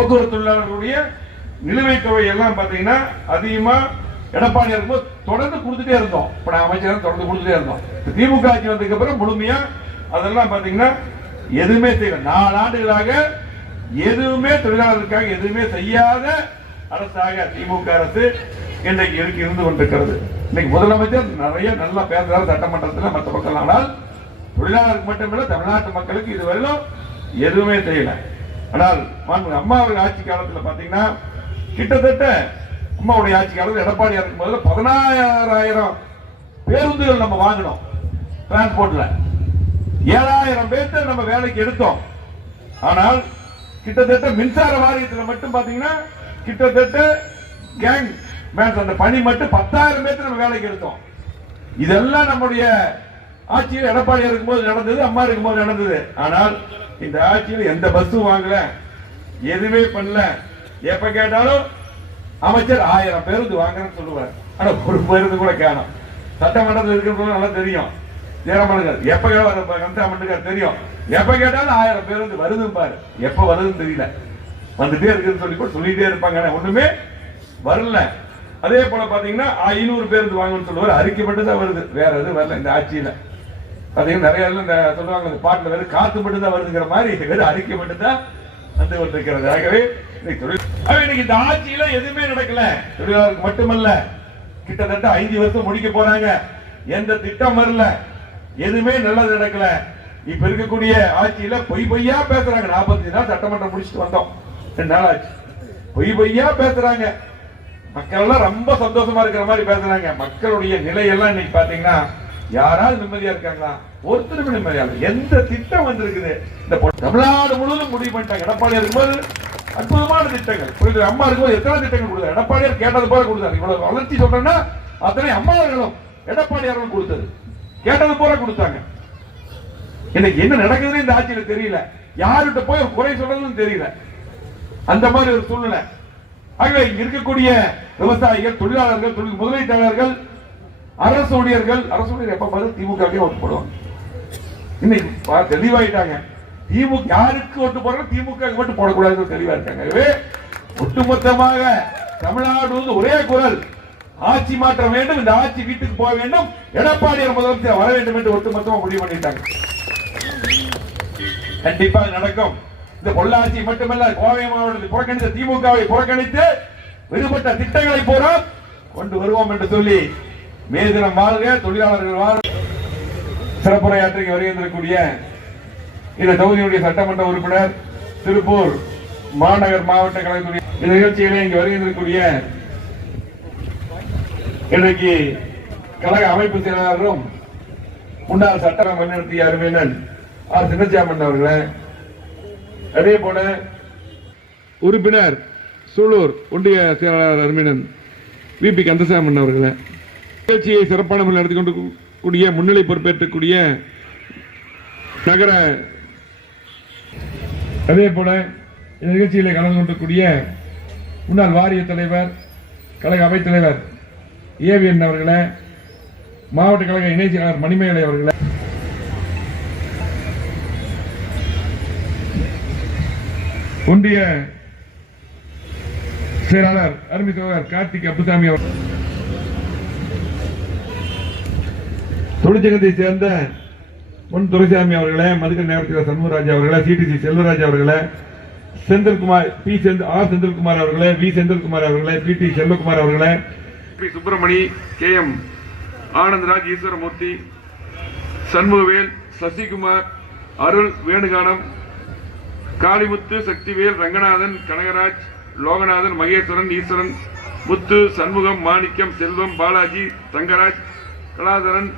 போக்குவரத்து தொழிலாளர்களுடைய நிலுவைத் தொகை எல்லாம் பார்த்தீங்கன்னா அதிகமாக எடப்பாடி இருக்கும்போது தொடர்ந்து கொடுத்துட்டே இருந்தோம். இப்போ நான் அமைச்சர் தொடர்ந்து கொடுத்துட்டே இருந்தோம். திமுக ஆட்சி வந்ததுக்கு அப்புறம் முழுமையாக அதெல்லாம் பார்த்தீங்கன்னா எதுவுமே செய்யல. நாலு ஆண்டுகளாக எதுவுமே தொழிலாளர்களுக்காக எதுவுமே செய்யாத அரசாக திமுக அரசு இன்றைக்கு இருக்கு இருந்து கொண்டிருக்கிறது. இன்னைக்கு முதலமைச்சர் நிறைய நல்லா பேசுறாரு சட்டமன்றத்தில் மற்ற மக்கள் ஆனால் தொழிலாளருக்கு மட்டுமில்ல தமிழ்நாட்டு மக்களுக்கு இதுவரையிலும் எதுவுமே செய்யலை. ஆனால் மாண்புமிகு அம்மா அவர்கள் ஆட்சி காலத்தில் பார்த்தீங்கன்னா கிட்டத்தட்ட அம்மாவுடைய ஆட்சி காலத்தில் எடப்பாடி இருக்கும் முதல்ல பதினாறாயிரம் பேருந்துகள் நம்ம வாங்கினோம் டிரான்ஸ்போர்ட்ல ஏழாயிரம் பேர்த்த நம்ம வேலைக்கு எடுத்தோம். ஆனால் கிட்டத்தட்ட மின்சார வாரியத்தில் மட்டும் பாத்தீங்கன்னா கிட்டத்தட்ட கேங் மேன்ஸ் அந்த பணி மட்டும் பத்தாயிரம் பேர்த்து நம்ம வேலைக்கு எடுத்தோம். இதெல்லாம் நம்முடைய ஆட்சியில் எடப்பாடி இருக்கும்போது நடந்தது அம்மா இருக்கும்போது நடந்தது. ஆனால் இந்த ஆட்சியில் எந்த பஸ்ஸும் வாங்கல எதுவுமே பண்ணல. எப்ப கேட்டாலும் அமைச்சர் ஆயிரம் பேருந்து வாங்குறேன்னு சொல்லுவார். ஆனா ஒரு பேருந்து கூட காணும் சட்டமன்றத்தில் இருக்கிறவங்க நல்லா தெரியும். ஜெயராமனுக்கு. எப்ப கேட்டாலும் தெரியும். எப்ப கேட்டாலும் ஆயிரம் பேருந்து வருதும் பாரு. எப்ப வருதுன்னு தெரியல. வந்துட்டே இருக்குன்னு சொல்லி கூட சொல்லிட்டே இருப்பாங்க. ஒண்ணுமே வரல. அதே போல பாத்தீங்கன்னா ஐநூறு பேருந்து வாங்கணும்னு சொல்லுவார். அறிக்கை மட்டும் தான் வருது. வேற எதுவும் வரல இந்த ஆட்சியில. அதையும் நிறைய இந்த சொல்லுவாங்க இந்த பாட்டுல வெறும் காத்து மட்டும் தான் வருதுங்கிற மாதிரி வெறும் அறிக்கை மட்டும் தான் வந்து கொண்டிருக்கிறது. ஆகவே இன்னைக்கு தொழில் ஆகவே இன்னைக்கு இந்த ஆட்சியில எதுவுமே நடக்கல. தொழிலாளருக்கு மட்டுமல்ல கிட்டத்தட்ட ஐந்து வருஷம் முடிக்க போறாங்க. எந்த திட்டம் வரல. எதுவுமே நல்லது நடக்கல. இப்ப இருக்கக்கூடிய ஆட்சியில பொய் பொய்யா பேசுறாங்க. நாற்பத்தி நாள் சட்டமன்றம் முடிச்சுட்டு வந்தோம். ரெண்டு நாள் ஆச்சு. பொய் பொய்யா பேசுறாங்க. மக்கள் எல்லாம் ரொம்ப சந்தோஷமா இருக்கிற மாதிரி பேசுறாங்க. மக்களுடைய நிலையெல்லாம் இன்னைக்கு பாத்தீங்கன்னா யாராவது நிம்மதியா இருக்காங்களா? ஒருத்தருமே நிம்மதியா இல்லை. எந்த திட்டம் வந்திருக்குது? இந்த தமிழ்நாடு முழுவதும் முடிவு பண்ணிட்டாங்க எடப்பாடியார் இருக்கும்போது அற்புதமான திட்டங்கள். புரியுது? அம்மா இருக்கும்போது எத்தனை திட்டங்கள் கொடுத்தாரு? எடப்பாடியார் கேட்டது போல கொடுத்தாரு. இவ்வளவு வளர்ச்சி சொல்றேன்னா அத்தனை அம்மா அவர்களும் எடப்பாடியார்களும் கொடுத்தது. கேட்டது போல கொடுத்தாங்க. இன்னைக்கு என்ன நடக்குதுன்னு இந்த ஆட்சியில தெரியல. யாருகிட்ட போய் குறை சொல்றதுன்னு தெரியல. அந்த மாதிரி ஒரு சூழ்நிலை. ஆகவே இங்க இருக்கக்கூடிய விவசாயிகள் தொழிலாளர்கள் தொழில் முதலீட்டாளர்கள் அரசு ஊழியர்கள் அரசு ஊழியர் எப்ப பார்த்து திமுக ஓட்டு போடுவாங்க. இன்னைக்கு தெளிவாயிட்டாங்க. திமுக யாருக்கு ஓட்டு போடுறோம் திமுக மட்டும் போடக்கூடாதுன்னு தெளிவா இருக்காங்க. ஒட்டுமொத்தமாக தமிழ்நாடு வந்து ஒரே குரல். ஆட்சி மாற்றம் வேண்டும் இந்த ஆட்சி வீட்டுக்கு போக வேண்டும் எடப்பாடியார் முதலமைச்சர் வர வேண்டும் என்று ஒட்டுமொத்தமா முடிவு பண்ணிட்டாங்க. கண்டிப்பா நடக்கும். இந்த பொள்ளாச்சி மட்டுமல்ல கோவை மாவட்டத்தை புறக்கணித்த திமுகவை புறக்கணித்து விடுபட்ட திட்டங்களை பூரா கொண்டு வருவோம் என்று சொல்லி மே வாழ்க தொழிலாளர்கள் வாழ்க. சிறப்புரையாற்றி வருகின்றக்கூடிய இந்த தொகுதியுடைய சட்டமன்ற உறுப்பினர் திருப்பூர் மாநகர் மாவட்ட கழகத்துடைய இந்த நிகழ்ச்சியிலே இங்கு வருகின்றக்கூடிய இன்றைக்கு கழக அமைப்பு செயலாளரும் முன்னாள் சட்டமன்ற வலியுறுத்திய அருமையினர் ஆர். சின்னச்சாமன் அவர்களே. அதே போல உறுப்பினர் சூலூர் ஒன்றிய செயலாளர் அருமையினன் வி. பி. கந்தசாமன் அவர்களே. நிகழ்ச்சியை சிறப்பான முறையில் நடத்தி கொண்டு கூடிய முன்னிலை பொறுப்பேற்றக்கூடிய நகர அதே போல இந்த நிகழ்ச்சியில் கலந்து கொண்டக்கூடிய முன்னாள் வாரிய தலைவர் கழக அவைத்தலைவர் ஏவிஎன் அவர்களை மாவட்ட கழக இணை செயலாளர் மணிமேகலை அவர்களை. ஒன்றிய செயலாளர் அருமை சகோதரர் கார்த்திக் அப்புசாமி அவர்கள். தொழிற்சங்கத்தை சேர்ந்த பொன் துரைசாமி அவர்களே மதுரை நேரத்தில் சண்முகராஜ் அவர்களே சிடிசி செல்வராஜ் அவர்களே செந்தில்குமார் பி. செந்தில் ஆர். செந்தில்குமார் அவர்களே வி. செந்தில்குமார் அவர்களே பி. டி. செல்வகுமார் அவர்களே P. Subramani K. M. Anandaraj Eswaramoorthy Shanmugavel Sasikumar Arul Venuganam Kalimuthu Sakthivel Ranganathan Kanagaraj Loganathan Maheswaran Eswaran Muthu Shanmugam Manickam Selvam Balaji Thangaraj Kaladharan